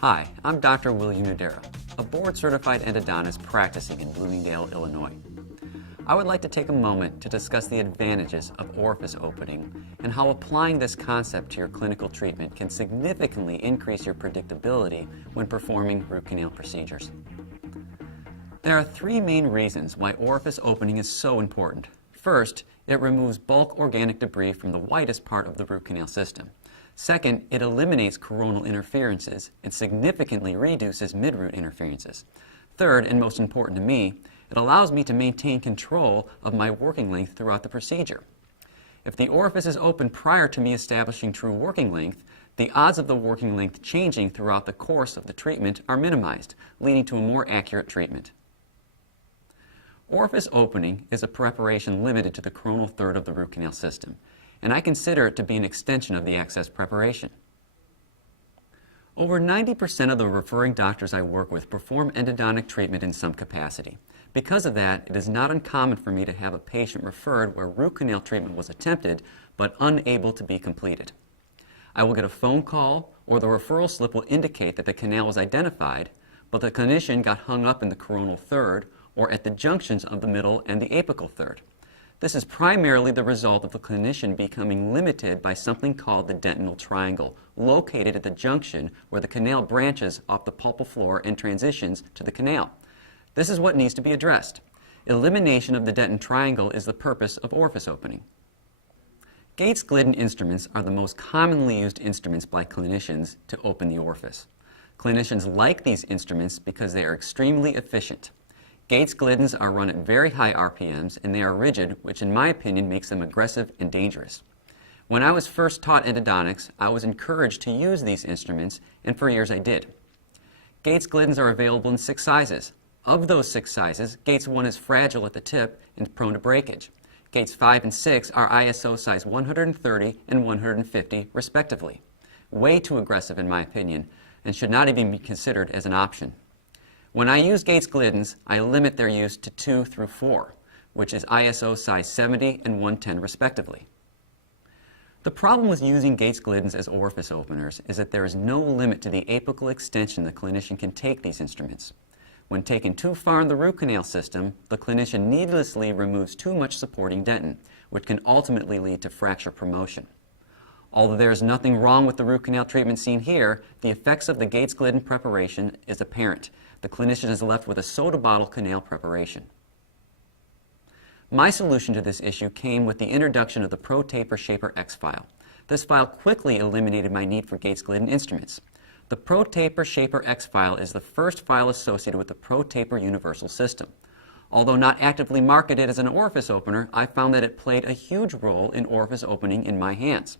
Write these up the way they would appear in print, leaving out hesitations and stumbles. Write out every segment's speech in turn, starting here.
Hi, I'm Dr. William Nudera, a board-certified endodontist practicing in Bloomingdale, Illinois. I would like to take a moment to discuss the advantages of orifice opening and how applying this concept to your clinical treatment can significantly increase your predictability when performing root canal procedures. There are three main reasons why orifice opening is so important. First, it removes bulk organic debris from the widest part of the root canal system. Second, it eliminates coronal interferences and significantly reduces midroot interferences. Third, and most important to me, it allows me to maintain control of my working length throughout the procedure. If the orifice is open prior to me establishing true working length, the odds of the working length changing throughout the course of the treatment are minimized, leading to a more accurate treatment. Orifice opening is a preparation limited to the coronal third of the root canal system, and I consider it to be an extension of the access preparation. Over 90% of the referring doctors I work with perform endodontic treatment in some capacity. Because of that, it is not uncommon for me to have a patient referred where root canal treatment was attempted but unable to be completed. I will get a phone call or the referral slip will indicate that the canal was identified, but the clinician got hung up in the coronal third or at the junctions of the middle and the apical third. This is primarily the result of the clinician becoming limited by something called the dentinal triangle, located at the junction where the canal branches off the pulpal floor and transitions to the canal. This is what needs to be addressed. Elimination of the dentin triangle is the purpose of orifice opening. Gates-Glidden instruments are the most commonly used instruments by clinicians to open the orifice. Clinicians like these instruments because they are extremely efficient. Gates-Gliddens are run at very high RPMs and they are rigid, which in my opinion makes them aggressive and dangerous. When I was first taught endodontics, I was encouraged to use these instruments, and for years I did. Gates-Gliddens are available in 6 sizes. Of those 6 sizes, Gates 1 is fragile at the tip and prone to breakage. Gates 5 and 6 are ISO size 130 and 150 respectively. Way too aggressive in my opinion, and should not even be considered as an option. When I use Gates-Gliddens, I limit their use to 2 through 4, which is ISO size 70 and 110 respectively. The problem with using Gates-Gliddens as orifice openers is that there is no limit to the apical extension the clinician can take these instruments. When taken too far in the root canal system, the clinician needlessly removes too much supporting dentin, which can ultimately lead to fracture promotion. Although there is nothing wrong with the root canal treatment seen here, the effects of the Gates-Glidden preparation is apparent. The clinician is left with a soda bottle canal preparation. My solution to this issue came with the introduction of the ProTaper Shaper X file. This file quickly eliminated my need for Gates-Glidden instruments. The ProTaper Shaper X file is the first file associated with the ProTaper Universal System. Although not actively marketed as an orifice opener, I found that it played a huge role in orifice opening in my hands.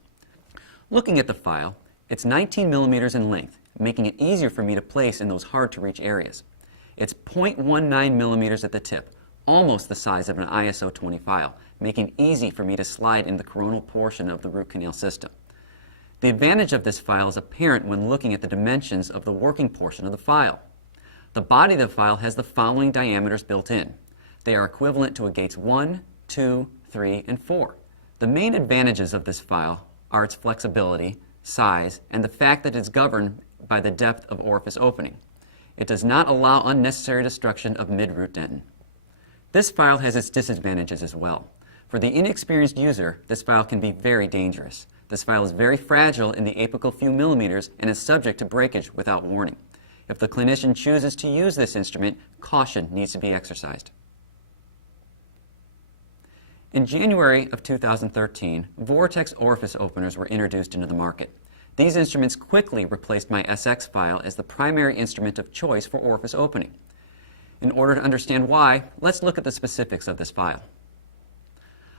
Looking at the file, it's 19 millimeters in length, making it easier for me to place in those hard-to-reach areas. It's 0.19 millimeters at the tip, almost the size of an ISO 20 file, making it easy for me to slide in the coronal portion of the root canal system. The advantage of this file is apparent when looking at the dimensions of the working portion of the file. The body of the file has the following diameters built in. They are equivalent to a Gates 1, 2, 3, and 4. The main advantages of this file are its flexibility, size, and the fact that it's governed by the depth of orifice opening. It does not allow unnecessary destruction of midroot dentin. This file has its disadvantages as well. For the inexperienced user, this file can be very dangerous. This file is very fragile in the apical few millimeters and is subject to breakage without warning. If the clinician chooses to use this instrument, caution needs to be exercised. In January of 2013, Vortex Orifice Openers were introduced into the market. These instruments quickly replaced my SX file as the primary instrument of choice for orifice opening. In order to understand why, let's look at the specifics of this file.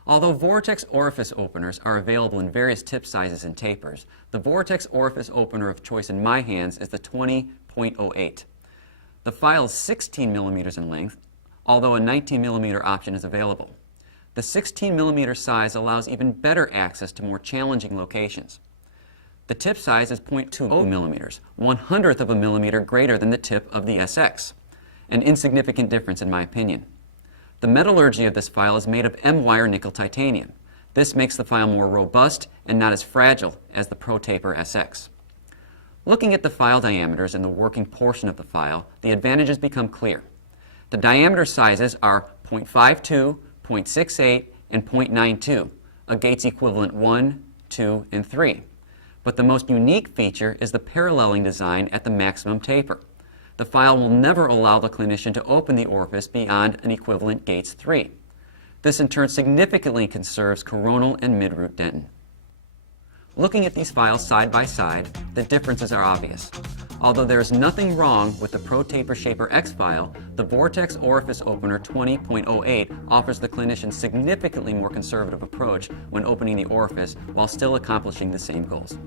Although Vortex Orifice Openers are available in various tip sizes and tapers, the Vortex Orifice Opener of choice in my hands is the 20.08. The file is 16 millimeters in length, although a 19 millimeter option is available. The 16 millimeter size allows even better access to more challenging locations. The tip size is 0.20 millimeters, 1/100th of a millimeter greater than the tip of the SX, an insignificant difference in my opinion. The metallurgy of this file is made of M-wire nickel titanium. This makes the file more robust and not as fragile as the ProTaper SX. Looking at the file diameters and the working portion of the file, the advantages become clear. The diameter sizes are 0.52, 0.68, and 0.92, a gates equivalent 1, 2, and 3. But the most unique feature is the paralleling design at the maximum taper. The file will never allow the clinician to open the orifice beyond an equivalent gates 3. This in turn significantly conserves coronal and mid-root dentin. Looking at these files side by side, the differences are obvious. Although there is nothing wrong with the ProTaper Shaper X file, the Vortex Orifice Opener 20.08 offers the clinician significantly more conservative approach when opening the orifice while still accomplishing the same goals.